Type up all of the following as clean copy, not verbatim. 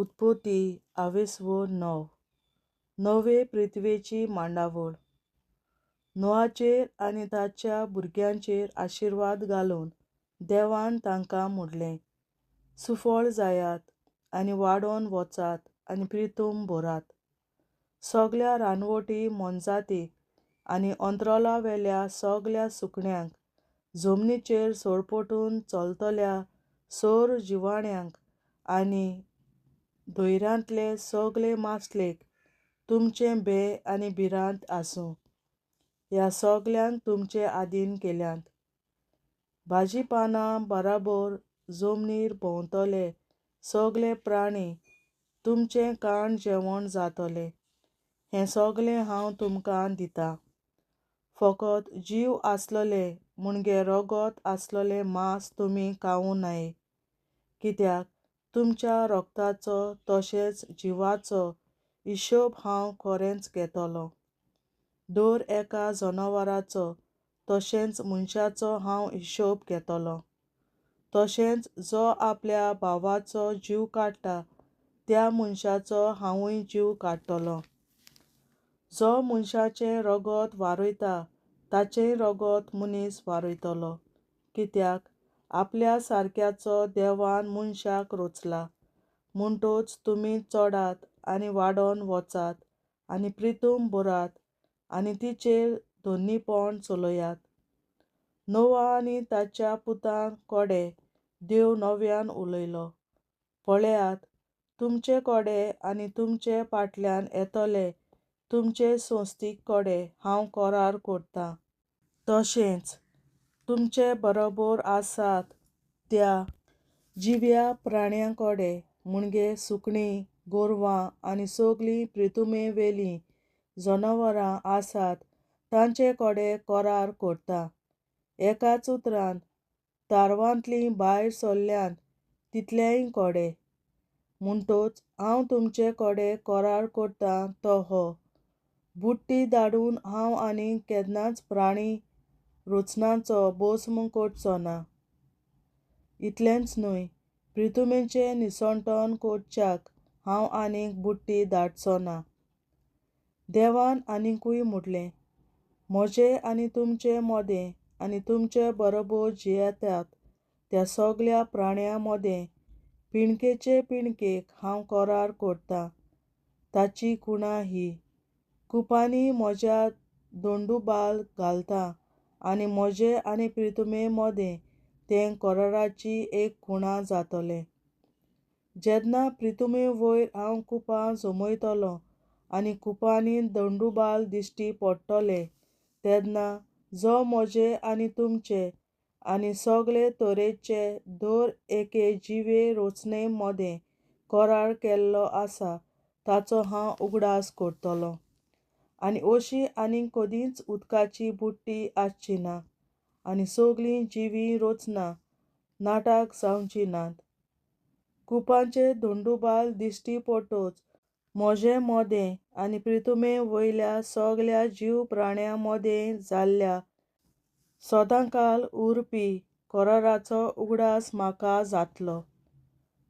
उत्पत्ती 29 नवे पृथ्वेची मांडावळ. नोआचेर आनी ताच्या भुरग्यांचेर आशिर्वाद घालून देवान तांकां म्हणलें, सुफळ जायात आनी वाडोवन वचात आनी प्रितूम भरात. सगळ्या रानवटी मोनजातीक आनी अंतराळावेल्या सगळ्या सुकण्यांक, जमनीचेर सडपटून चलतल्या सर जिवाण्यांक आनी धुयरांतले सगळे मासलेक तुमचें भें आनी भिरांत आसूं. ह्या सगळ्यांक तुमचे आदीन केल्यांत. भाजीपानां बराबर जमनीर भोंवतले सगळे प्राणी तुमचें खाण जेवण जातलें. हें सगळें हांव तुमकां दितां. फकत जीव आसलले म्हणगे रगत आसललें मांस तुमी खावूं नये, कित्याक तुमच्या रगताचो तशेंच जिवाचो हिशोब हांव खरेंच घेतलों. दर एका जनावराचो तशेंच मनशाचो हांव हिशोब घेतलों. तशेंच जो आपल्या भावाचो जीव काडटा त्या मनशाचो हांवूय जीव काडटलों. जो मनशाचें रगत वारयता ताचेंय रगत मनीस वारयतलो, कित्याक आपल्या सारक्याचो देवान मनशाक रचला. म्हणटच तुमी चडात आनी वाडोन वचात आनी प्रितूम भरात आनी तिचेर धोनीपण चलयात. नोआ आनी ताच्या पुतांक कोडे देव नव्यान उलयलो. पळयात, तुमचे कोडे आनी तुमचे फाटल्यान येतले तुमचे संस्थिक कोडे हांव करार करतां. तशेंच तुमचे बरोबर आसात त्या जिव्या प्राण्यांकोडे म्हणगे सुकणीं, गोरवां आनी सगळीं पृथ्वीवेलीं जनावरां आसात तांचे कोडे करार करतां. एकाच उतरान तारवांतलीं भायर सरल्यांत तितलेय कोडे. म्हणटच हांव तुमचे कोडे करार करतां तो हो: बुड्डी धाडून हांव आनीक केन्नाच प्राणी रचनांचो भस्म करचो ना. इतलेंच न्हय, पृथ्वीचें निसणटण करच्याक हांव आनीक बुड्डी धाडचो ना. देवान आनीकूय म्हणलें, म्हजें आनी तुमचें मोदें आनी तुमचे बरोबर जियेतात त्या सगळ्या प्राण्यां मोदें पिणकेचे पिणकेक हांव करार करतां. ताची खुणा ही: कुपांनी म्हज्या दंडुबाल घालतां आनी म्हजें आनी पृथ्वे मोदें तें कराराची एक खुणा जातलें. जेन्ना पृथ्वे वयर हांव कुपां जमयतलों आनी कुपांनी दंडुबाल दिश्टी पडटले, तेन्ना जो म्हजे आनी तुमचे आनी सगळे तरेचे दर एके जिवे रचने मोदें करार केल्लो आसा ताचो हांव उगडास करतलों. आनी अशी आनीक कदींच उदकाची बुड्डी आसची ना आनी सगळीं जिवी रचना नाठाक जावची नात. कुपांचे दंडुबाल दिश्टी पडटच म्हजें मोदें आनी पृथ्वे वयल्या सगळ्या जीव प्राण्यां मोदें जाल्ल्या सदांकाल उरपी कराराचो उगडास म्हाका जातलो.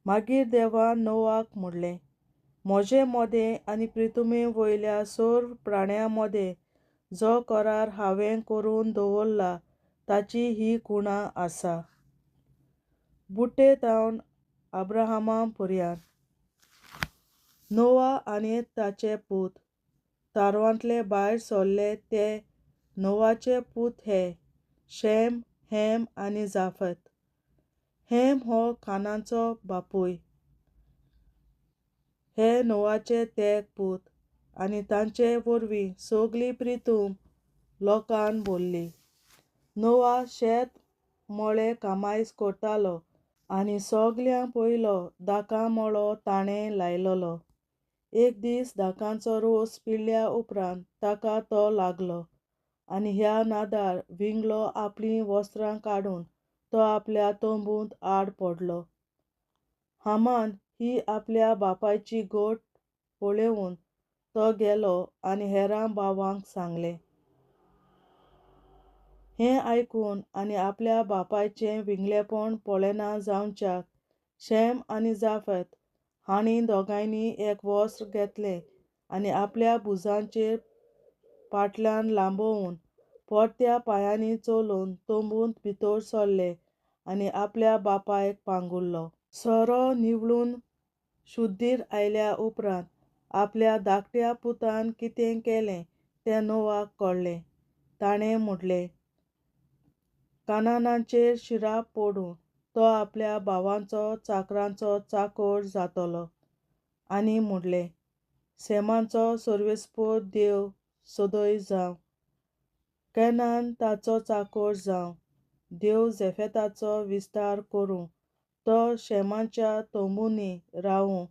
मागीर देवान नोआक म्हणलें, म्हजें मोदें आनी पृथ्वे वयल्या सर्व प्राण्यां मोदें जो करार हांवें करून दवरला ताची ही खुणा आसा. बुड्डेतावन अब्राहमा पर्यंत. नोआ आनी ताचे पूत. तारवांतले भायर सरले ते नोआचे पूत हे: शेम, हेम आनी जाफत. हेम हो कानानाचो बापूय. हे नोआचे तेग पूत आनी तांचे वरवीं सगळी प्रितूम लोकान भरली. नोआ शेत मळे कामायज करतालो आनी सगळ्यां पयलो दाकां मळो ताणें लायलोलो. एक दीस दाकांचो रोस पिळ्ळ्या उपरांत ताका तो लागलो आनी ह्या नादार विंगलो आपलीं वस्त्रां काडून तो आपल्या तोंबूंत आड पडलो. हामान ही आपल्या बापायची घट पळयोवन तो गेलो आनी हेरां भावांक सांगलें. हें आयकून आनी आपल्या बापायचें विंगलेपण पळयना जावच्याक शेम आनी जाफत हांणी दोगांयनी एक वस्त्र घेतलें आनी आपल्या भुजांचेर फाटल्यान लांबोवन परत्या पांयांनी चोलून तोंबून भितर सरले आनी आपल्या बापायक पांगुरलो. सोरो निवळून शुद्धीर आयल्या उपरांत आपल्या धाकट्या पुतान कितें केलें तें नोवाक कळ्ळें. ताणें म्हणलें, कानानाचेर शिराप पडून तो आपल्या भावांचो चाकरांचो चाकर जातलो. आनी म्हणलें, सेमांचो सर्वेस्पर देव सदय जावं, केनान ताचो चाकर जावं. देव जेफेताचो विस्तार करूं, तो शेमाच्या तोंबुनी रावूं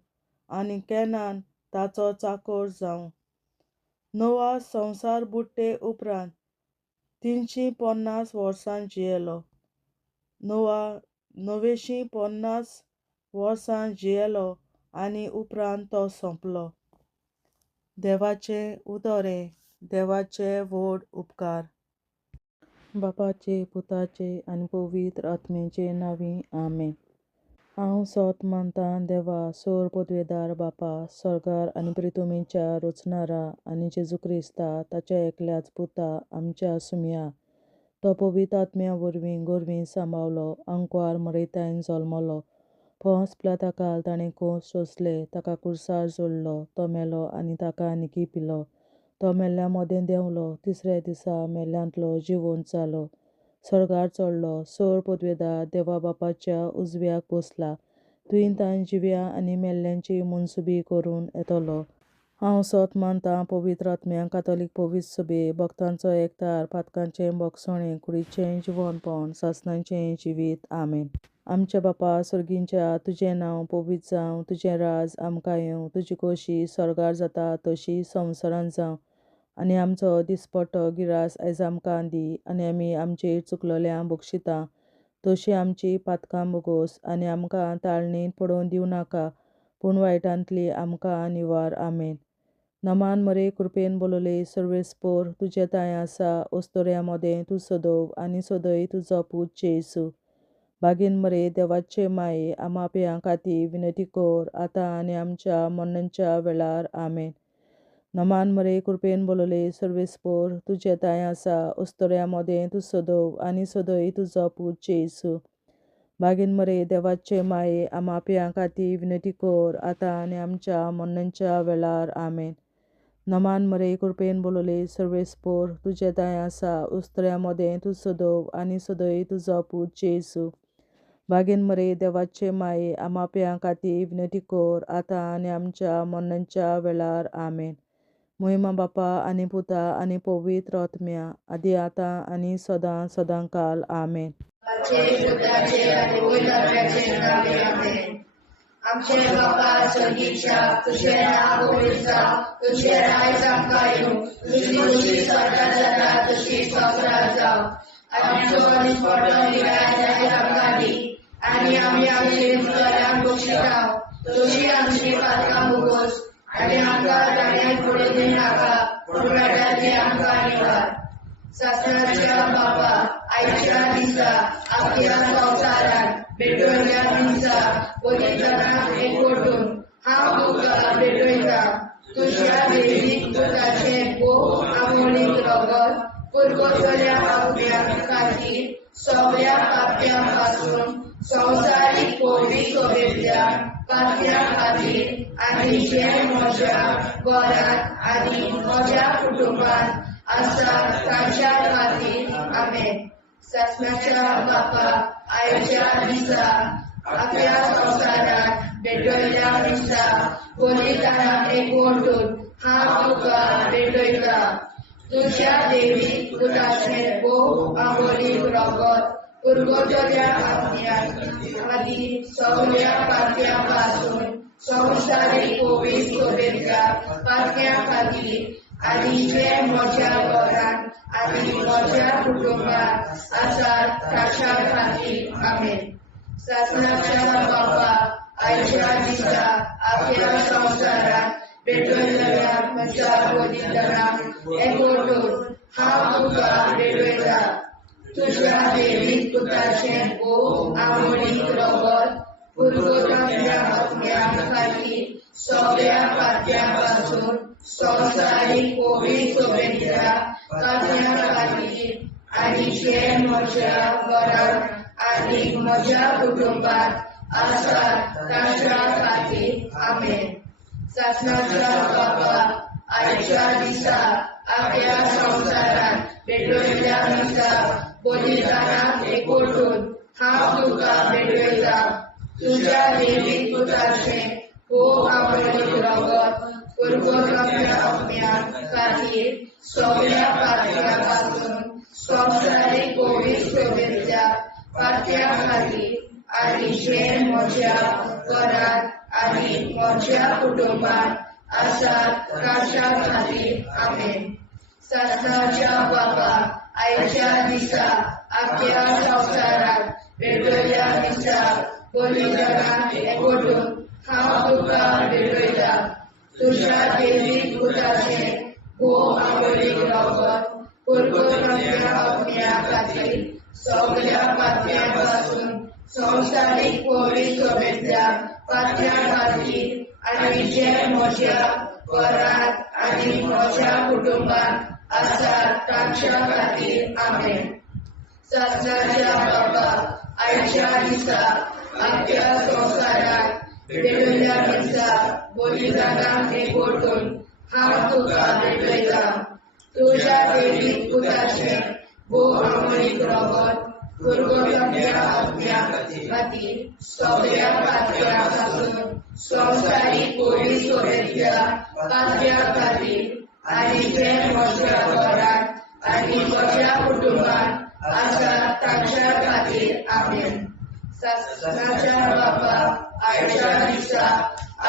आनी केनान ताचो चाकर जावं. नोवा संवसार बुडटे उपरांत 350 वर्सां जियेलो. नोवा 950 वर्सां जियेलो आनी उपरांत तो सोंपलो. देवाचें उदोरें, देवाचे व्हड उपकार. बापाचे, पुताचे आनी पवित्र आत्म्याचे नांवीं आमेन. हांव सोत मानतां देवा, सोर पदवेदार बापा, स्वर्गार आनी पृथ्वीच्या रचणारा, आनी जेजू क्रिस्ता ताच्या एकल्याच पुता आमच्या सुमया. तो पवित्र आत्म्या वरवीं गोरवीं सांबावलो, आंकवार मरयतायन जल्मलो. पोंस पिलाताकाल ताणें खूंस सोंसले, ताका कुर्सार जोडलो, तो मेलो आनी ताका निकी पिलो. तो मेल्ल्या मोदें देंवलो, तिसऱ्या दिसा मेल्ल्यांतलो जिवंत जालो, स्वर्गार चडलो, सोर पदवेदार देवा बापाच्या उजव्याक बसला, थंय ताण जिव्या आनी मेल्ल्यांची मनसुबी करून येतलो. हांव सोत मानतां पवित्र आत्म्याक, कातोलीक पवित्र सभे, भक्तांचो एकठार, पातकांचें भोगसणें, कुडीचें जिवंतपण, सासणाचें जिवीत. आमेन. आमच्या बापा सुर्गींच्या, तुजें नांव पवित्र जावं, तुजें राज आमकां येवं, तुजी खोशी स्वर्गार जाता तशी संवसारांत जावं. आनी आमचो दिसपट्टो गिरास आयज आमकां दी, आनी आमी आमचेर चुकलोल्यांक बक्षिता तशी आमची पातकां बोगोस, आनी आमकां ताळणेंत पडोवन दिवं नाका, पूण वायटांतली आमकां निवार. आमेन. नमान मरे कृपेन बोलोले सर्वेस्पर, तुजे ताय आसा, ओस्तोऱ्या मोदें तूं सदव, आनी सदय तुजो पूत जेसू. बागेन मरे देवाचे माये, आमा पियां खातीर विनंती कर, आतां आनी आमच्या मरणाच्या वेळार. आमेन. नमान मरे कृपेन बोलोले सर्वेस्पर, तुजे ताय आसा, ओस्तोऱ्या मोदें तूं सदव, आनी सदय तुजो पूत जेसू. बागेन मरे देवाचे माये, आमा पियां खातीर विनंती कर, आतां आनी आमच्या मरणाच्या वेळार. आमेन. नमान मरे कृपेन बोलोले सर्वेस्पर, तुजे ताय आसा, ओस्तोऱ्या मोदें तूं सदव, आनी सदय तुजो पूत जेसू. बागेन मरे देवाचे माये, आमा पियां खातीर विनंती कर, आतां आनी आमच्या मरणाच्या वेळार. आमेन. महिमा बापा आनी पुता आनी पवित्र आत्म्या, आदी आतां आनी सदां सदांकाल. आमेन. आमचे बापा स्वर्गीच्या, तुझें नांव पवित्र जावं, तुझें राज आमकां येवं, तुजी खुशी स्वर्गार जाता तशी संवसारांत जावं. आमचो दिसपट्टो गिरास आयज आमकां दी, आनी आमी आमचे चुकलोल्यांक बक्षिता तशी आमची पातकां बोगोस, आनी आमकां ताळणेंत पडोवन दिवं नाका, पूण वायटांतली आमकां निवार. सासणाच्या बापा, आयच्या दिसा आपल्या संवसारांत भेटयल्या दिसा पवित्रांक एकवटून हांव तुका भेटयतां. तुज्या दैवीक पुताचें भोव आमोणीक रगत पुरगोटल्या आत्म्या खातीर सगळ्या पाप्यां पासून संवसारीक पवित्र सभेंतल्या पाप्यां खातीर, आनी जे म्हज्या घरांत आनी म्हज्या कुटुंबांत आसा तांच्या खातीर. आमेन. सासणाच्या बापा, आयच्या दिसा आपल्या संवसारांत भेटयल्या दिसा पवित्रांक एकवटून हांव तुका भेटयतां. तुज्या दैवीक पुताचें भोव आमोणीक रगत पुरगोटल्या आत्म्या खातीर सगळ्या पाप्यां पासून संवसारीक पवित्र सभेंतल्या पाप्यां खातीर, आनी जे म्हज्या घरांत आनी म्हज्या कुटुंबांत आसा तांच्या खातीर. आमेन. सासणाच्या बापा, आयच्या दिसा आपल्या संवसारांत भेटयल्या म्हज्या पवित्रांक एकवटून हांव तुका भेटयतां. तुज्या दैवीक पुताचें भोव आमोणीक रगत पुरगोटल्या पुरगोजांच्या आत्म्या खातीर सगळ्या पात्यांपासून संवसारीक पवित्र शुभेच्छा पात्या खातीर आनी जे म्हज्या घरांत आनी म्हज्या कुटुंबात आसात तांच्या खातीर आमेन. सासणाच्या बाबा आयच्या दिसा आपल्या संवसारांत भेटयल्या दिसा बलिदानाक एकवटून हांव तुका भेटयता. तुज्या देवीक पुताचें आमोलीक रगत पुरगोजांच्या आत्म्या खातीर सगळ्या पात्यां पासून संवसारीक पवित्र शुभेच्छा पात्या खातीर आनी जे म्हज्या घरांत आनी म्हज्या कुटुंबात आसात तांच्या खातीर आमेन. सासणाच्या बाबा आयच्या दिसा आपल्या संवसारांत भेटयल्या दिसा बलिदानाक एकवटून हांव तुका भेटयता. तुज्या देवीक पुताचें आमोलीक रगत पुरगोजांच्या आत्म्या खातीर सगळ्या पात्यां पासून संवसारीक पवित्र शुभेच्छा पात्या खातीर आनी जे म्हज्या घरांत आनी म्हज्या कुटुंबात आसात तांच्या खातीर आमेन. सासणाच्या बाबा आयच्या दिसा आपल्या संवसारांत भेटयल्या दिसा बलिदानाक एकवटून हांव तुका भेटयता. तुज्या देवीक पुताचें आमोलीक रगत पुरगोजांच्या आत्म्या खातीर सगळ्या पात्यां पासून संवसारीक पवित्र शुभेच्छा पात्या खातीर आनी जे म्हज्या घरांत आनी म्हज्या कुटुंबात आसात तांच्या खातीर आमेन. सासणाच्या बाबा आयच्या दिसा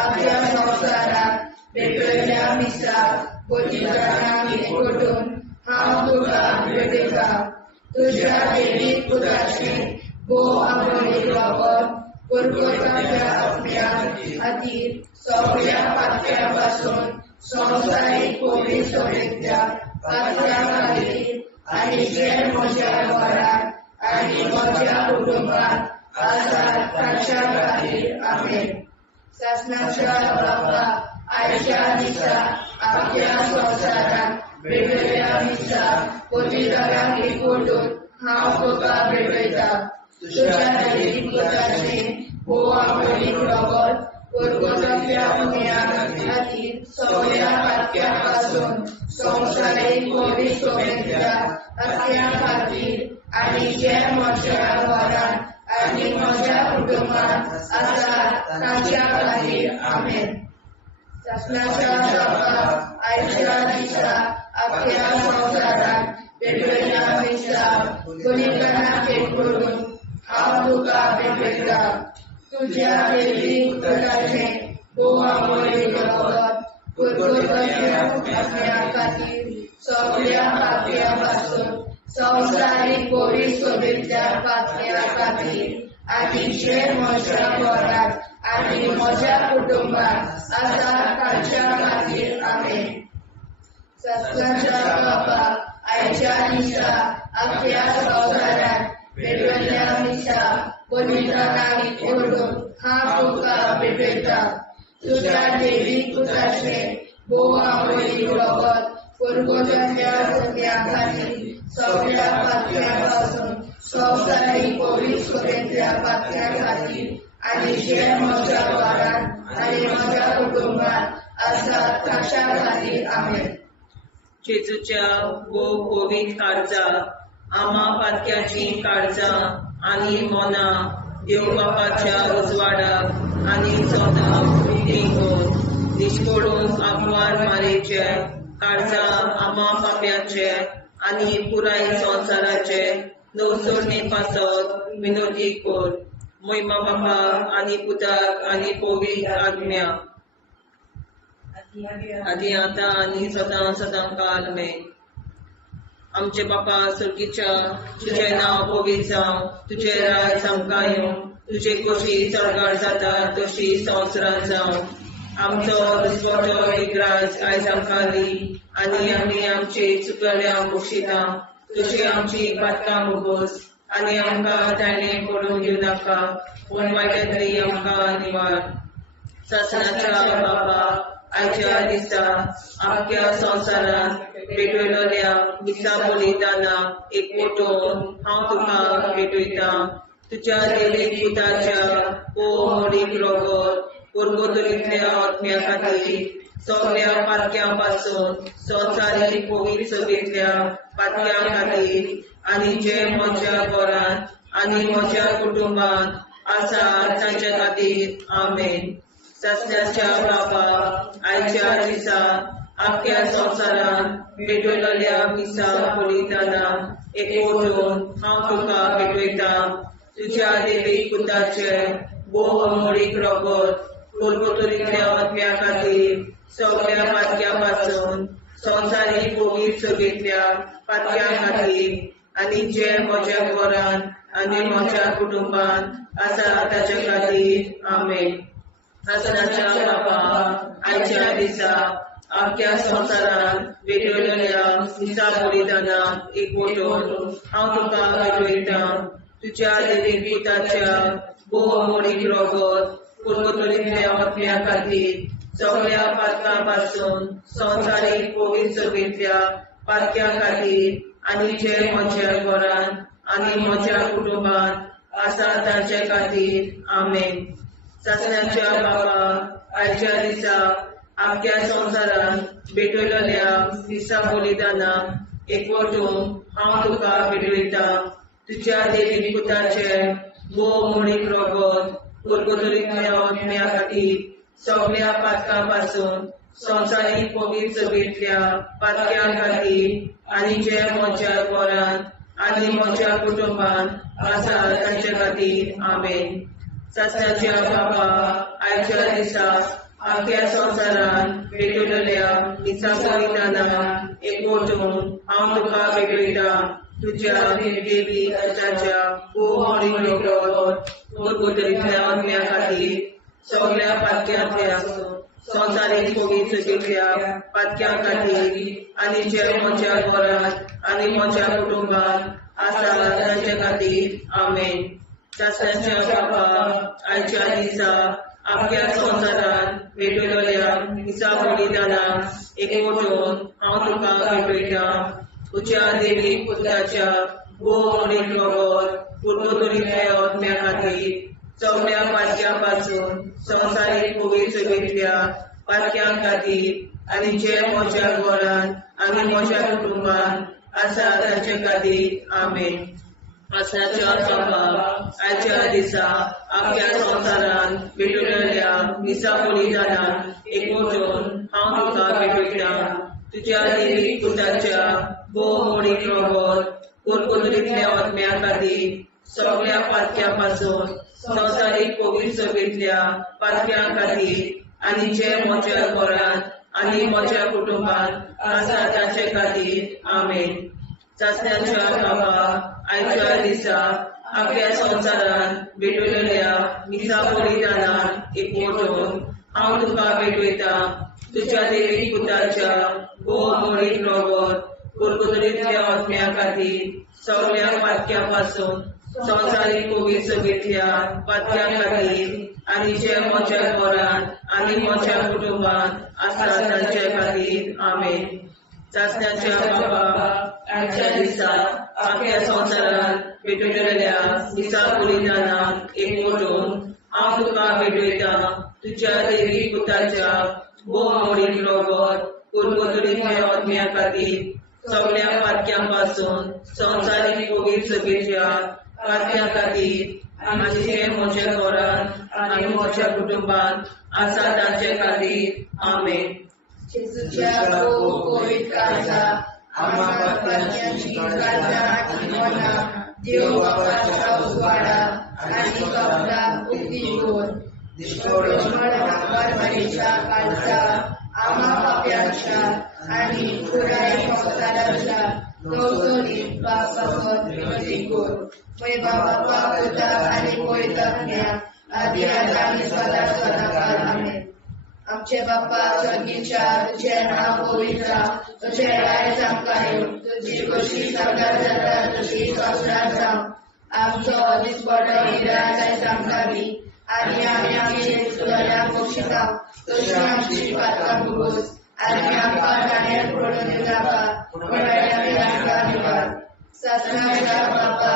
आपल्या संवसारांत भेटयल्या दिसा बलिदानाक एकवटून हांव तुका भेटयता. तुज्या देवीक पुताचें आमोलीक रगत पुरगोजांच्या आत्म्या खातीर सगळ्या पात्यां पासून संवसारीक पवित्र शुभेच्छा पात्या खातीर आनी जे म्हज्या घरांत आनी म्हज्या कुटुंबात आसात तांच्या खातीर आमेन. सासणाच्या बाबा आयच्या दिसा आपल्या संवसारांत भेटयल्या दिसा बलिदानाक एकवटून हांव तुका भेटयता. तुज्या देवीक पुताचें आमोलीक रगत पुरगोजांच्या आत्म्या खातीर सगळ्या पात्यां पासून संवसारीक पवित्र शुभेच्छा पात्या खातीर आनी जे म्हज्या घरांत आनी म्हज्या कुटुंबात आसात तांच्या खातीर आमेन. सासणाच्या बाबा आयच्या दिसा आपल्या संवसारांत भेटयल्या दिसा बलिदानाक एकवटून हांव तुका भेटयता. तुज्या देवीक पुताचें आमोलीक रगत पुरगोजांच्या आत्म्या खातीर सगळ्या पात्यां पासून संवसारीक पवित्र शुभेच्छा पात्या खातीर आनी जे म्हज्या घरांत आनी म्हज्या कुटुंबात आसात तांच्या खातीर आमेन. सासणाच्या बाबा आयच्या दिसा आपल्या संवसारांत भेटयल्या दिसा बलिदानाक एकवटून हांव तुका भेटयता. तुज्या देवीक पुताचें आमोलीक रगत पुरगोजांच्या आत्म्या खातीर सगळ्या पात्यां पासून संवसारीक पवित्र शुभेच्छा पात्या खातीर आनी जे म्हज्या घरांत आनी म्हज्या कुटुंबात आसात तांच्या खातीर आमेन. जेजूच्या पवित्र काळजा आमा पातक्याची काळजा आनी मोना देव बापाच्या उजवाडाक आनी सदां उक्तींक निश्कोडून आग्वाद मारेचे काळजा आमा पाप्याचे आनी पुराय संवसाराचे नवसोडणे पासत विनोदी कोर महिमा बापा आनी पुताक आनी पवित्र आत्म्या आदी आतां आनी सदां सदां काल आमेन. आमचे बापा सुर्गीच्या तुझे नांव पवित्र जावं, तुझे राज आमकां येवं, तुझे कशी सरकार जाता तशी संवसारांत जावं. आमचो दिसवटो एक राज आयज आमकां दी आनी आमी आमचे चुकल्यांक बक्षिता. तुजी आमची पातकां मुगोस आनी आमकां ताणे पडून दिवं नाका पूण वायटांतली आमकां निवाड ससनाच्या बाबा आयच्या दिसा आख्या संवसारान भेटयलोल्या दिसा बलिदाना एक पोटोवन हांव तुका भेटयता तुज्या देवीक पुताच्या मोडीक रोगोत पुर्गोतरींतल्या आत्म्या खातीर सगळ्या पातक्यां पासून संवसारीक पवित्र सभेंतल्या पातक्यां खातीर आनी जे म्हज्या घरान आनी म्हज्या कुटुंबान आसा तांच्या खातीर आमेन ससण्याच्या बाबा आयच्या दिसा आख्या संवसारान भेटयलोल्या मिसा बलिदाना एक पोटोवन हांव तुका भेटयता तुज्या देवीक पुताचे मोडीक रोगोत पुर्गोतरींतल्या आत्म्या खातीर सगळ्या पातक्यां पासून संवसारीक पवित्र सभेंतल्या पातक्यां खातीर आनी जे म्हज्या घरान आनी म्हज्या कुटुंबान आसा ताच्या खातीर आमेन ससनाच्या बाबा आयच्या दिसा आख्या संवसारान भेटयलोल्या मिसा बलिदाना एक पोटोवन हांव तुका भेटयता तुज्या देवीक पुताच्या मोडीक रोगोत पुर्गोतरींतल्या आत्म्या खातीर सगळ्या पातकां पासून संवसारीक पवित्र सभेंतल्या पातक्यां खातीर आनी जे म्हज्या घरान आनी म्हज्या कुटुंबान आसा तांचे खातीर आमेन ससण्याच्या बाबा आयच्या दिसा आख्या संवसारान भेटयलोल्या मिसा बलिदाना एकवटून हांव तुका भेटयता तुज्या देवीक पुताचे मोडीक रोगोत पुर्गोतरींतल्या आत्म्या खातीर सगळ्या पातकां पासून संवसारीक पवित्र सभेंतल्या पातक्यां खातीर आनी जे म्हज्या घरान आनी म्हज्या कुटुंबान आसा तांचे खातीर आमेन ससण्याच्या बाबा आयच्या दिसा आख्या संवसारान भेटयलोल्या मिसा बलिदाना एकवटून हांव तुका भेटयता तुज्या देवीक पुताच्या मोडीक रोगोत पुर्गोतरींतल्या आत्म्या खातीर सगळ्या पातक्यांतल्या संवसारीक पवित्र सभेंतल्या पातक्यां खातीर आनी जे म्हज्या घरान आनी म्हज्या कुटुंबान आसा तांचे खातीर आमेन ससण्याच्या बाबा आयच्या दिसा आख्या संवसारान भेटयलोल्या मिसा बलिदाना एकवटून हांव तुका भेटयता तुज्या देवीक पुताच्या मोडीक रोगोत पुर्गोतरींतल्या आत्म्या खातीर सगळ्या पातक्यां पासून संवसारीक पवित्र सभेंतल्या पातक्यां खातीर आनी जे म्हज्या घरान आनी म्हज्या कुटुंबान आसा तांचे खातीर आमेन ससण्याच्या बाबा आयच्या दिसा आख्या संवसारान भेटयलोल्या मिसा बलिदाना एकवटून हांव तुका भेटयता तुज्या देवीक पुताच्या मोडीक रोगोत पुर्गोतरींतल्या आत्म्या खातीर सगळ्या पातक्यां पासून संवसारीक पवित्र सभेंतल्या पातक्यां खातीर आनी जे म्हज्या घरान आनी म्हज्या कुटुंबान आसा तांचे खातीर आमेन ससण्याच्या बाबा आयच्या दिसा आख्या संवसारान भेटयलोल्या मिसा बलिदाना एकवटून हांव तुका भेटयता तुज्या देवीक पुताच्या मोडीक रोगोत पुर्गोतरींतल्या आत्म्या खातीर सगळ्या पातक्यां पासून संवसारीक पवित्र सभेंतल्या पातक्यां खातीर आनी जे म्हज्या घरान आनी म्हज्या कुटुंबान आसा तांचे खातीर आमेन ससण्याच्या बाबा आयच्या दिसा आख्या संवसारान भेटयलोल्या मिसा बलिदाना एकवटून हांव तुका भेटयता तुज्या देवीक पुताच्या मोडीक रोगोत पुर्गोतरींतल्या आत्म्या खातीर सगळ्या पातक्यां पासून संवसारीक पवित्र सभेंतल्या पातक्यां खातीर आनी जे म्हज्या घरान आनी म्हज्या कुटुंबान आसा तांचे खातीर आमेन जेजूच्या पवित्र काळजा आम्हा पातकांची काळजा आनी मना देव बापाच्या उजवाडा आनी कपडा उक्ती करून परमेच्या काळजा आम्हा पाप्यांच्या आनी पुराय संवसाराच्या गवसणीत बापावर विनंती कर पळय बाबा पुता आनी पवित्रात्म्या आदी आनी सदा सदाकाळ आमेन आमचे बाप्पा स्वर्गीच्या तुझे नाव पवित्र तुझे राय आमकां येवं तुजी कशी सगळ्या जाता तशी संवसारांत जावं आमचो दिसपडो निराय सांगावी आनी आमी आमचे सुदाऱ्याक बक्षिता तशी आमची पातळा भोगोस आनी आमकां गाण्यार पडून नाका पूण आमकां निवाड ससनाच्या बापा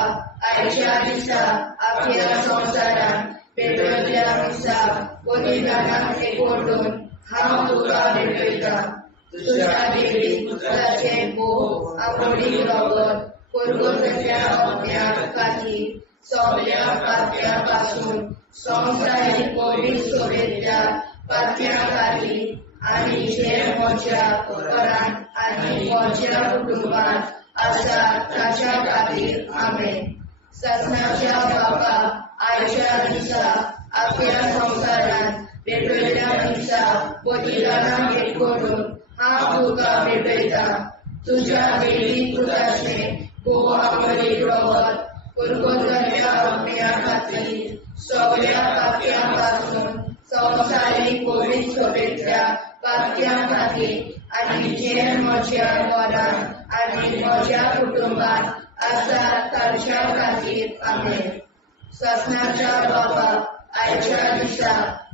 आयच्या दिसा आपल्या संवसारान पेटयल्ल्या दिसा बलिदानाक एकवटून हांव तुका भेटयता तुज्या देवी पुत्राचे भोव आवडी रगत परगोतल्या अज्ञान खातीर सगळ्या पात्या पासून संवसारीक पवित्र सोबेतल्या पात्या खातीर आनी जे म्हज्या घरान आनी म्हज्या कुटुंबान आसा ताच्या खातीर आमेन ससनाच्या बापा आयच्या दिसा आपल्या संवसारान भेटयल्ल्या दिसा बलिदानाक एकवटून हांव तुका भेटयता तुज्या देवी पुत्राचे भोव आवडी रगत परगोतल्या अज्ञा खातीर सगळ्या पात्या पासून संवसारीक पवित्र सोबेतल्या पात्या खातीर आनी जे म्हज्या घरान आनी म्हज्या कुटुंबान आसा ताच्या खातीर आमेन ससनाच्या बापा आयच्या दिसा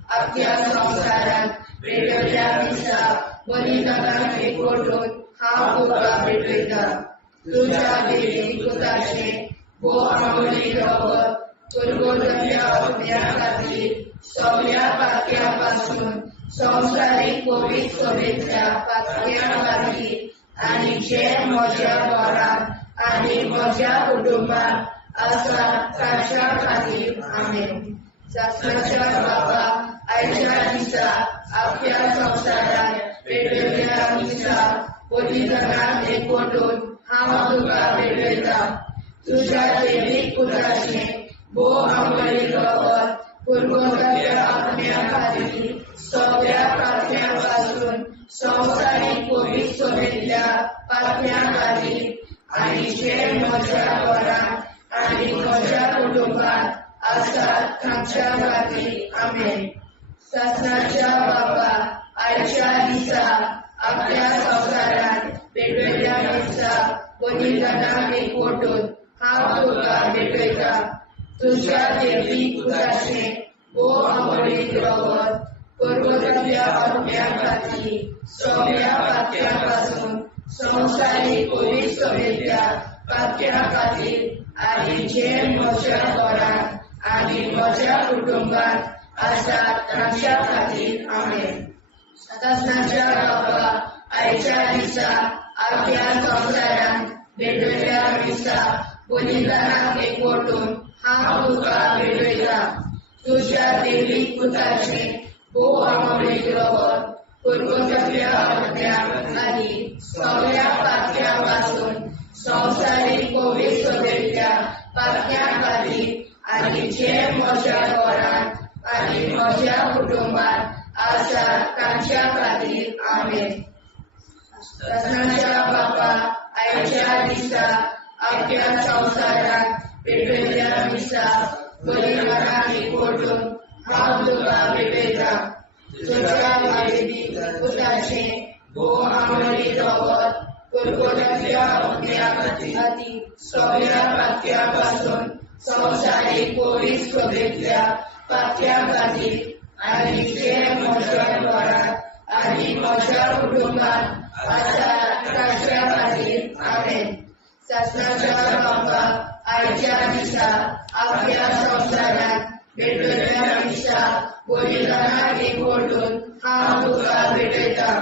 आपल्या संवसारान भेटयल्ल्या दिसा बलिदानाक एकवटून हांव तुका भेटयता तुज्या देवी पुत्राचे भोव आवडी रगत परगोतल्या अज्ञा खातीर सगळ्या पात्या पासून संवसारीक पवित्र सोबेतल्या पात्या खातीर आनी जे म्हज्या घरान आनी म्हज्या कुटुंबान आसा ताच्या खातीर आमेन ससनाच्या बापा आयच्या दिसा आपल्या संवसारान भेटयल्ल्या दिसा बलिदानाक एकवटून हांव तुका भेटयता तुज्या देवी पुत्राचे भोव आवडी रगत परगोतल्या अज्ञा खातीर सगळ्या पात्या पासून संवसारीक पवित्र सोबेतल्या पात्या खातीर आनी जे म्हज्या घरान आनी म्हज्या कुटुंबान आसा ताच्या खातीर आमेन ससनाच्या बापा आयच्या दिसा आपल्या संवसारान भेटयल्ल्या दिसा बलिदानाक एकवटून हांव तुका भेटयता तुज्या देवी पुत्राचे भोव आवडी रगत परगोतल्या अज्ञा खातीर सगळ्या पात्या पासून संवसारीक पवित्र सोबेतल्या पात्या खातीर आनी जे म्हज्या घरान आनी म्हज्या कुटुंबान आसा ताच्या खातीर आमेन ससनाच्या बापा आयच्या दिसा आपल्या संवसारान भेटयल्ल्या दिसा बलिदानाक एकवटून हांव तुका भेटयता तुज्या देवी पुत्राचे भोव आवडी रगत परगोतल्या अज्ञा खातीर सगळ्या पात्या पासून संवसारीक पवित्र सोबेतल्या पात्या खातीर आनी जे म्हज्या घरान आनी म्हज्या कुटुंबान आसा ताच्या खातीर आमेन ससनाच्या बापा आयच्या दिसा आपल्या संवसारान भेटयल्ल्या दिसा बलिदानाक एकवटून हांव तुका भेटयता तुज्या देवी पुत्राचे भोव आवडी रगत परगोतल्या अज्ञा खातीर सगळ्या पात्या पासून संवसारीक पवित्र सोबेतल्या पात्या खातीर आनी जे म्हज्या घरान आनी म्हज्या कुटुंबान आसा ताच्या खातीर आमेन ससनाच्या बापा आयच्या दिसा आपल्या संवसारान भेटयल्ल्या दिसा बलिदानाक एकवटून हांव तुका भेटयता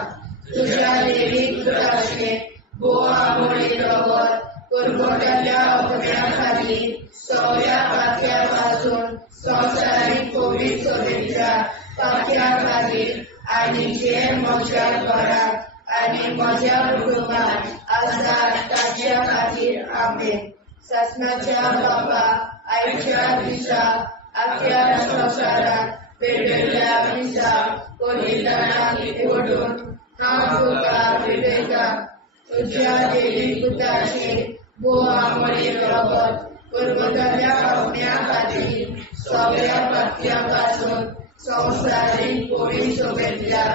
तुज्या देवी पुत्राचे भोव आवडी रगत परगोतल्या अज्ञा खातीर सगळ्या पात्या पासून संवसारीक पवित्र सोबेतल्या पात्या खातीर आनी जे म्हज्या घरान आनी म्हज्या कुटुंबान आसा ताच्या खातीर आमेन ससनाच्या बापा आयच्या दिसा आपल्या संवसारान भेटयल्ल्या दिसा बलिदानाक एकवटून हांव तुका भेटयता तुज्या देवी पुत्राचे भोव आवडी रगत परगोतल्या अज्ञा खातीर सगळ्या पात्या पासून संवसारीक पवित्र सोबेतल्या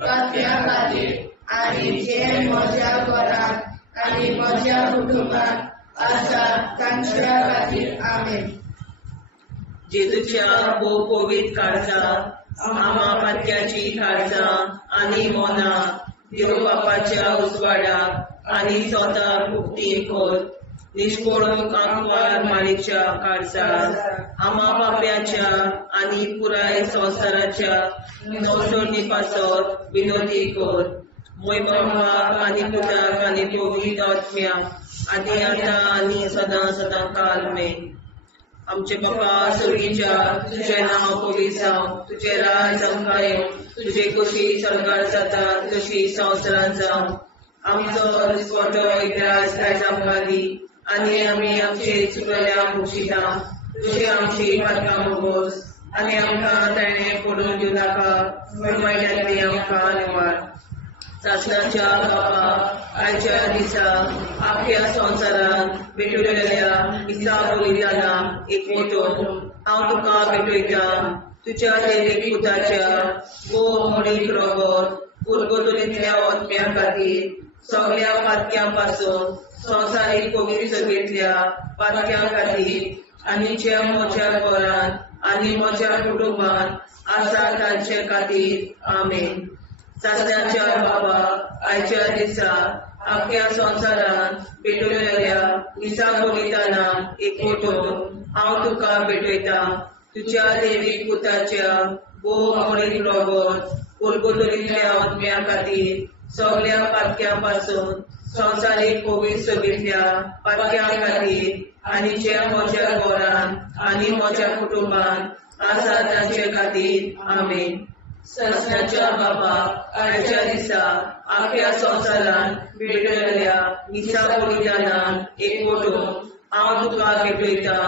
पात्या खातीर आनी जे म्हज्या घरान आनी म्हज्या कुटुंबान आसा तांच्या खातीर आमेन. जेजूच्या भोव पवित्र काळजा आमा पातक्याची काळजां आनी मोना देव बापाच्या उजवाडाक आनी स्वता मुक्ती कोर. निष्पळून आंकवार माळेच्या काळजार आमा बाप्याच्या आनी पुराय संवसाराच्या नवसोडणी पासत विनोदी कोर. मोय बापाक आनी पुताक आनी पवित्र आत्म्याक आदी आतां आनी सदां सदां कालमेन. आमचे बापा स्वर्गीच्या तुझें नांव पवित्र जावं, तुजें राज आमकां येवं, तुजी कशी सरकार जाता तशी संवसारांत जावं. आमचो दिसवटो एकदांच आयज आमकां दी आनी आमी आमचे चुकल्यांक बक्षिता. तुजी आमची पातकां भोगोस आनी आमकां ताणें पडून दिवं नाका, वायटांतली आमकां निवार. सासणाच्या बापा आयच्या दिसा आख्या संवसारांत भेटलेल्या दिसा बलिदानाक एकवटून हांव तुका भेटयता. तुज्या देवीक पुताच्या भोव मोडीक रगत पुर्गोतलींतल्या आत्म्या खातीर सगळ्या पातक्यां पासून संवसारीक पवित्र सभेंतल्या पातक्यां खातीर आनी जे म्हज्या घरांत आनी म्हज्या कुटुंबांत आसा तांचे खातीर आमेन. सासण्याच्या बाबा आयच्या दिसा आख्या संवसारांत भेटलेल्या दिसा बलिदानाक एकवटून हांव तुका भेटयता. तुज्या देवीक पुताच्या भोव मोडीक रगत पुर्गोतलींतल्या आत्म्या खातीर सगळ्या पातक्यां पासून संवसारीक पवित्र सभेंतल्या पातक्यां खातीर आनी जे म्हज्या घरांत आनी म्हज्या कुटुंबांत आसा तांचे खातीर आमेन. सासण्याच्या बाबा आयच्या दिसा आख्या संवसारांत भेटलेल्या दिसा बलिदानाक एकवटून हांव तुका भेटयता.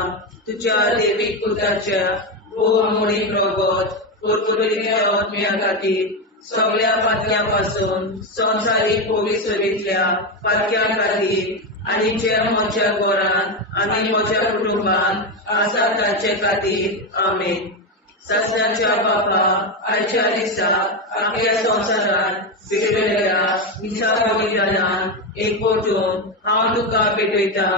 तुज्या देवीक पुताच्या भोव मोडीक रगत पुर्गोतलींतल्या आत्म्या खातीर सगळ्या पातक्यां पासून संवसारीक पवित्र सभेंतल्या पातक्यां खातीर आनी जे म्हज्या घरांत आनी म्हज्या कुटुंबांत आसा तांचे खातीर आमेन. सासण्याच्या बापा आयच्या दिसा आख्या संवसारांत भेटलेल्या दिसा बलिदानाक एकवटून हांव तुका भेटयता.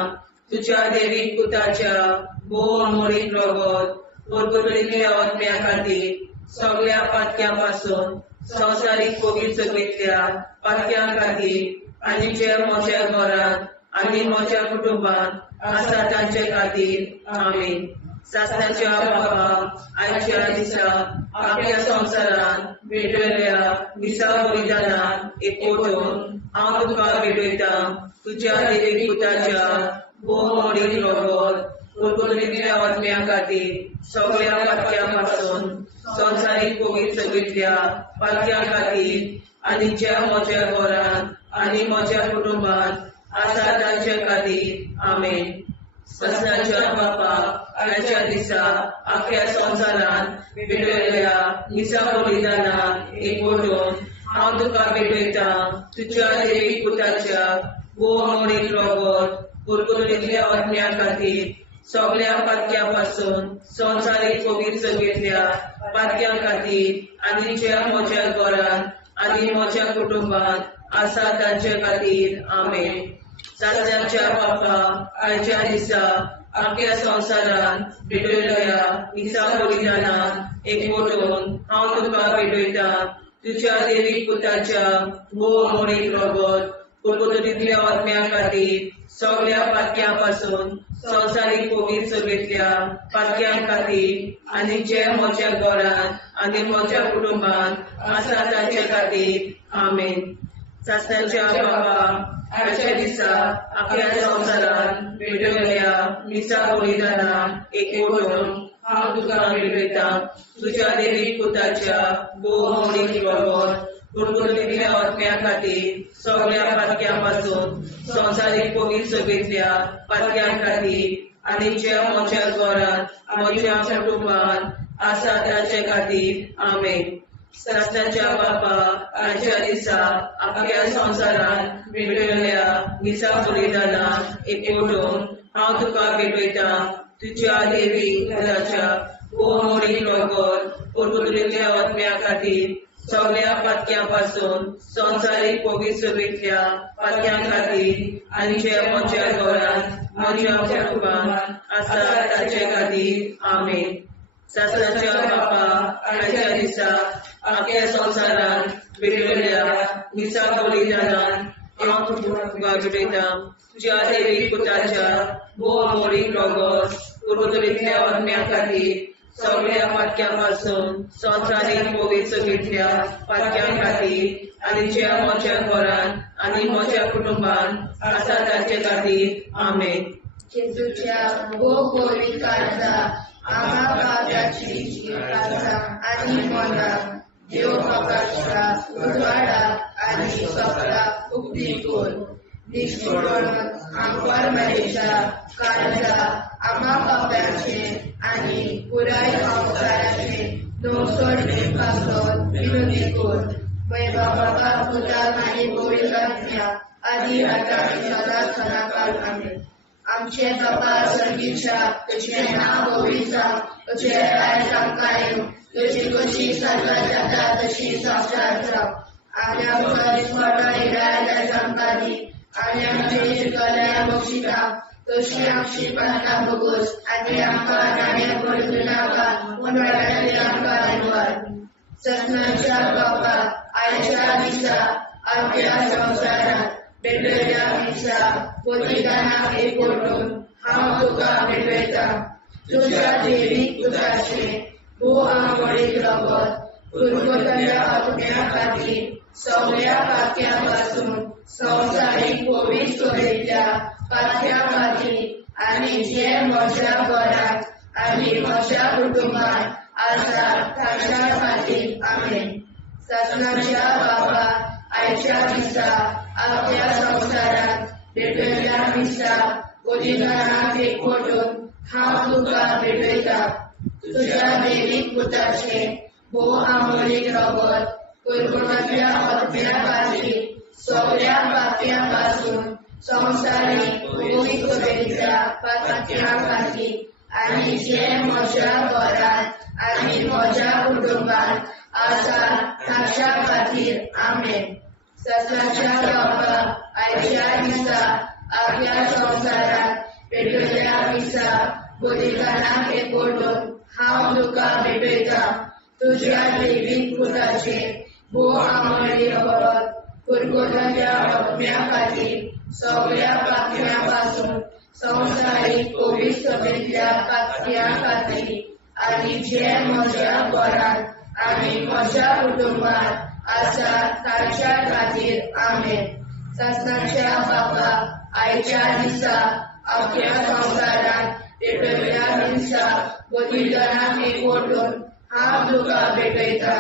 तुज्या देवीक पुताच्या भोव मोडीक रगत पुर्गोतलींतल्या आत्म्या खातीर सगळ्या पातक्यां पासून संवसारीक पवित्र सभेंतल्या पातक्यां खातीर आनी जे म्हज्या घरांत आनी म्हज्या कुटुंबांत आसा तांचे खातीर आमेन. सासण्याच्या बापा आयच्या दिसा आख्या संवसारांत भेटलेल्या दिसा बलिदानाक एकवटून हांव तुका भेटयता. तुज्या देवीक पुताच्या भोव मोडीक रगत पुर्गोतलींतल्या आत्म्या खातीर सगळ्या पातक्यां पासून संवसारीक पवित्र सभेंतल्या पातक्यां खातीर आनी जे म्हज्या घरांत आनी म्हज्या कुटुंबांत आसा तांचे खातीर आमेन. सासण्याच्या बापा आयच्या दिसा आख्या संवसारांत भेटलेल्या दिसा बलिदानाक एकवटून हांव तुका भेटयता. तुज्या देवीक पुताच्या भोव मोडीक रगत पुर्गोतलींतल्या आत्म्या खातीर सगळ्या पातक्यां पासून संवसारीक पवित्र सभेंतल्या पातक्यां खातीर आनी जे म्हज्या घरांत आनी म्हज्या कुटुंबांत आसा तांचे खातीर आमेन. सासण्याच्या बापा आयच्या दिसा आख्या संवसारांत भेटलेल्या दिसा बलिदानाक एकवटून हांव तुका भेटयता. तुज्या देवीक पुताच्या भोव मोडीक रगत पुर्गोतलींतल्या आत्म्या खातीर सगळ्या पातक्यां पासून संवसारीक पवित्र सभेंतल्या पातक्यां खातीर आनी जे म्हज्या घरांत आनी म्हज्या कुटुंबांत आसा तांचे खातीर आमेन. सासण्याच्या बापा आयच्या दिसा आख्या संवसारांत भेटलेल्या दिसा बलिदानाक एकवटून हांव तुका भेटयता. तुज्या देवीक पुताच्या भोव मोडीक रगत पुर्गोतलींतल्या आत्म्या खातीर सगळ्या पातक्यां पासून संवसारीक पवित्र सभेंतल्या पातक्यां खातीर आनी जे म्हज्या घरांत म्हज्या कुटुंबांत आसा तांचे खातीर आमेन. सासण्याच्या बापा आयच्या दिसा आख्या संवसारांत भेटलेल्या दिसा बलिदानाक एकवटून हांव तुका भेटयता. तुज्या देवीक पुताच्या भोव मोडीक रगत पुर्गोतलींतल्या आत्म्या खातीर सगळ्या पातक्यापासून संवसारीक पवित्रतेच्या पातक्यां खातीर आनी जे म्हज्या घरांत म्हज्या कुटुंबान आसा ताचे खातीर आमेन. शासनाच्या बापा आयच्या दिसा आख्या संवसारान भेटलेल्या निसा बलिदानान हांव तुका भेटयता. तुज्या देवीक पुताच्या भोवमोळीक रगत पुर्वतरेंतल्या आत्म्या खातीर सगळ्या पातक्यां संवसारीक पवित्रतेच्या पातक्यां खातीर आनी जे म्हज्या घरांत आनी म्हज्या कुटुंबान आसा ताचे खातीर आमेन. जेजूच्या भोग पवित्र काळजा आम्हा पाप्याची काळजा आनी मनाक देव प्रकाशा उजवाडा आनी सपला उक्ती कर. निष्ठुरण आमकां मेळेच्या काळजा आम्हा पाप्याचे आनी पुराय संवसाराचे नवसोड पासत विनंती कर. बाबा पुताक आनी पवित्रात्म्या आदी आतां आनी सदांच सदांकाळ आमेन. आमचे बाबा सर्गीच्या तुझे नाव पवित्र तुझे राय जावं तुझी कशी सर्वात जाता तशी संवसारात जावं. आनी आमकां दिसपट्टो राय जावं दी आनी आमचे शिकल्या बक्षिता तशी आमची प्रार्थना भोगोस आनी आमकां नाणे पडूं नाका पूण वाटायले आमकां आयवार. सत्नाच्या बापा आयच्या दिसा आमच्या संवसारात भेटलेल्या दिसा बलिदानाक एकवटून हांव तुका भेटयता. तुज्या देवीक पुताचे भोवमोळीक रगत पुर्वतल्या आत्म्या खातीर सगळ्या पातक्यां संवसारीक पवित्रतेच्या पातक्या खातीर आनी जे म्हज्या घरांत आनी म्हज्या कुटुंबान आसा ताच्या खातीर आमेन. शासनाच्या बापा आयच्या दिसा आख्या संवसारात भेटलेल्या दिसा बलिदानाक एकवटून हांव तुका भेटयता. तुज्या देवीक पुताचे भोवमोळीक रगत पुर्वतल्या आत्म्या खातीर सगळ्या पातक्यां संवसारीक पवित्रतेच्या पातक्या खातीर आनी जे म्हज्या घरांत आनी म्हज्या कुटुंबान आसा ताच्या खातीर आमेन. शासनाच्या बापा आयच्या दिसा आख्या संवसारात भेटलेल्या दिसा बलिदानाक एकवटून हांव तुका भेटयता. तुज्या देवीक पुताचे भोवमोळीक रगत पुर्वतल्या आत्म्या खातीर सगळ्या पातक्यां संवसारीक पवित्रतेच्या पातक्या खातीर आनी जे म्हज्या घरांत आनी म्हज्या कुटुंबान आसा ताच्या खातीर आमेन. शासनाच्या बापा आयच्या दिसा आख्या संवसारात भेटलेल्या दिसा बलिदानाक एकवटून हांव तुका भेटयता.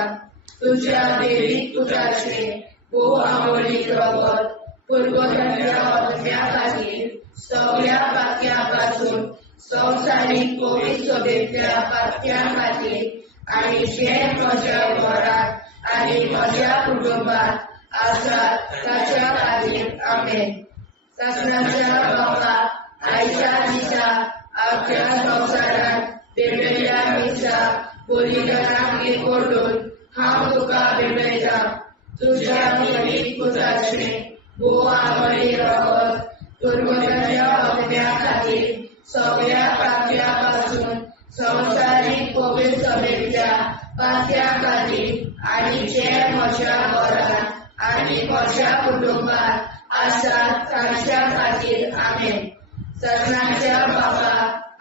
तुज्या देवीक पुताचे भोवमोळीक रगत पुर्वतल्या आत्म्या खातीर सगळ्या पातक्यां संवसारीक पवित्रतेच्या पातक्या खातीर आनी जे म्हज्या घरांत आनी म्हज्या कुटुंबान आसा ताच्या खातीर आमेन. शासनाच्या बापा आयच्या दिसा आख्या संवसारात भेटलेल्या दिसा बलिदानाक एकवटून हांव तुका भेटयता. तुज्या देवीक पुताचे भोवमोळीक रगत पुर्वतल्या आत्म्या खातीर सगळ्या पातक्यां संवसारीक पवित्रतेच्या पातक्या खातीर आनी जे म्हज्या घरांत आनी म्हज्या कुटुंबान आसा ताच्या खातीर आमेन. शासनाच्या बापा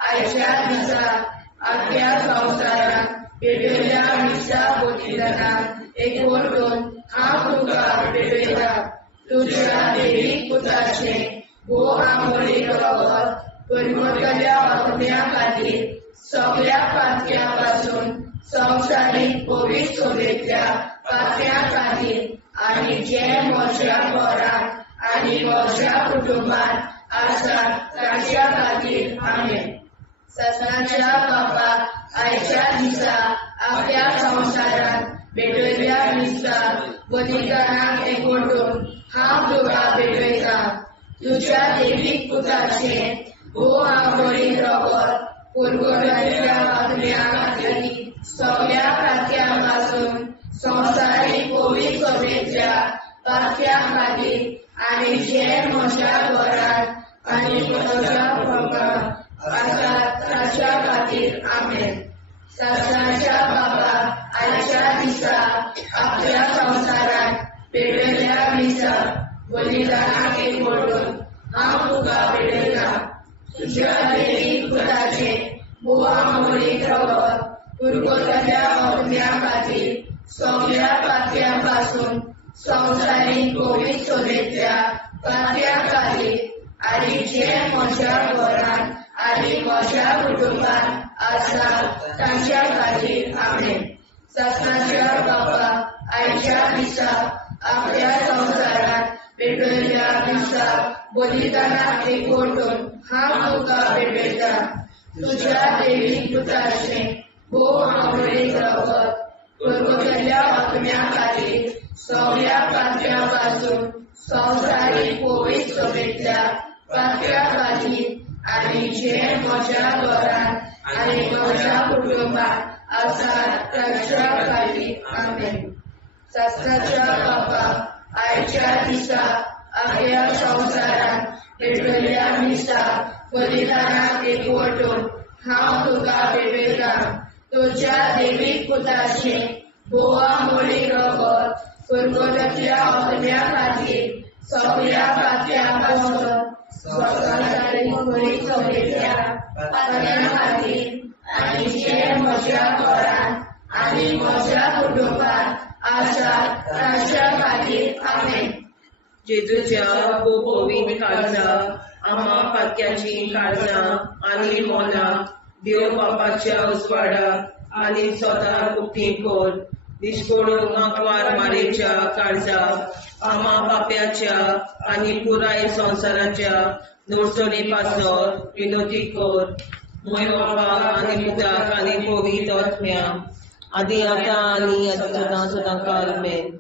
आयच्या दिसा आख्या संवसारात भेटलेल्या दिसा बलिदानाक एकवटून हांव तुका भेटयता. तुज्या देवीक पुताचे भोवमोळीक रगत पुर्वतल्या आत्म्या खातीर सगळ्या पातक्यां संवसारीक पवित्रतेच्या पातक्या खातीर आनी जे म्हज्या घरांत आनी म्हज्या कुटुंबान आसा ताच्या खातीर आमेन. शासनाच्या बापा आयच्या दिसा आख्या संवसारात भेटलेल्या दिसा बलिदानाक एकवटून हांव तुका भेटयता. तुज्या देवीक पुताचे भोवमोळीक रगत पुर्वतल्या आत्म्या खातीर सगळ्या पातक्यां संवसारीक सोबेच्या पाक्या खातीर आनी जे म्हज्या घरांत आनी म्हज्या भोंवकार आसात ताच्या खातीर आमेन. सासणाच्या बाबा आयच्या दिसा आपल्या संवसारांत पेटयल्या मिसा बलिदानाक एकवटून हांव तुका पेटयता. तुज्या देवीक पुताचे बोवा मोडीक रगत कुरकुरल्या अग्न्या खातीर सगळ्या पातयां पासून संवसारीक कोवीड सोबेतल्या पातयां खातीर आनी जे म्हज्या घरांत आनी म्हज्या कुटुंबांत आसा तांच्या खातीर आमेन. सासणाच्या बाबा आयच्या दिसा आपल्या संवसारांत पेटयल्या दिसा बलिदानाक एकवटून हांव तुका पेटयता. तुज्या देवीक पुताचे भोव आंबोळीक रगत कुरकुरल्या अग्न्या खातीर सगळ्या पातयां पासून संवसारीक कोवीड सोबेतल्या पातयां खातीर आनी जे म्हज्या घरांत आनी म्हज्या कुटुंबांत आसा तांच्या खातीर आमेन. सासणाच्या बाबा आयच्या दिसा आपल्या संवसारांत पेटयल्या मिसा बलिदानाक एकवटून हांव तुका पेटयता. तुज्या देवीक पुताचे बोवा मोडीक रगत कुरकुरल्या अग्न्या खातीर सगळ्या पातयां पासून संवसारीक कोवीड सोबेतल्या पातयां खातीर आनी जे म्हज्या घरांत आनी म्हज्या कुटुंबांत आसा तांच्या खातीर आमेन. जेजूच्या कोवीड काळजां आम्हा पातक्याची काळजां आनी मोला देव बापाच्या उजवाडाक आनी स्वता उक्ती कोर. दिसपडून आंकवार मारेच्या काळजाक आम्हा पाप्याच्या आनी पुराय संवसाराच्या नोडसणी पासर विनोदी कोर. मोय बापाक आनी पुताक आनी पवित्र आत्म्या आदी आतां आनी सदां सदां काल आमेन.